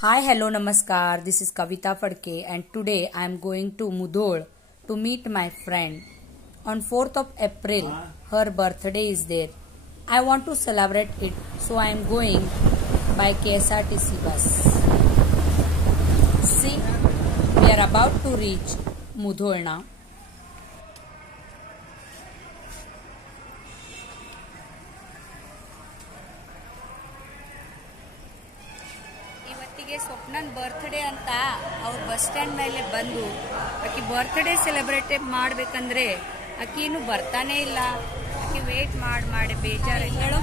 Hi, hello, namaskar. This is Kavita Fadke, and today I am going to Mudhol to meet my friend. On 4th of April, her birthday is there. I want to celebrate it, so I am going by KSRTC bus. See, we are about to reach Mudhol now. ಇವತ್ತಿಗೆ ಸ್ವಪ್ನನ್ birthday ಅಂತ ಅವ್ರ bus stand ಮೇಲೆ ಬಂದು ಆಕಿ birthday celebrate ಮಾಡ್ಬೇಕಂದ್ರೆ ಆಕಿ ಇನ್ನೂ ಬರ್ತಾನೆ ಇಲ್ಲ. ಆಕಿ ವೇಟ್ ಮಾಡಿ ಬೇಜಾರು. ಹೇಳು,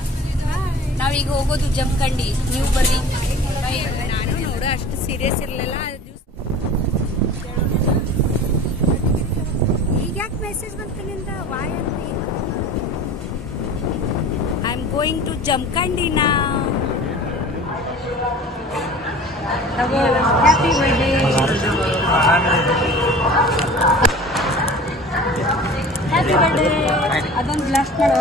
ನಾವೀಗ ಹೋಗೋದು ಜಮಖಂಡಿ, ನೀವು ಬರ್ರಿ. ನಾನು ನೋಡು ಅಷ್ಟು ಸೀರಿಯಸ್ ಇರಲಿಲ್ಲ. ಈಗ ಯಾಕೆ ಮೆಸೇಜ್ ಬಂತನಿಂದ ವಾಯ್ ಅಂತ? I am going to Jamkhandi ನಾ. Happy birthday. Happy birthday. ಅದೊಂದು ಗ್ಲಾಸ್ ಮಾಡು.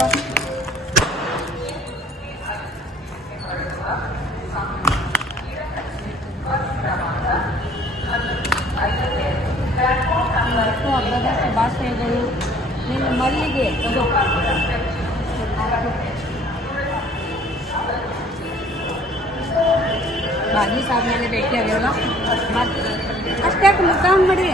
ಹಬ್ಬದ ಶುಭಾಶಯಗಳು. ನಿನ್ನ ಮಲ್ಲಿಗೆ ಬಾಗಿ ಸಾದ್ಮೇಲೆ ಭೇಟಿ ಆಗ್ಯಾವಲ್ಲ, ಅಷ್ಟೇ ಮುಖ ಮಾಡಿ.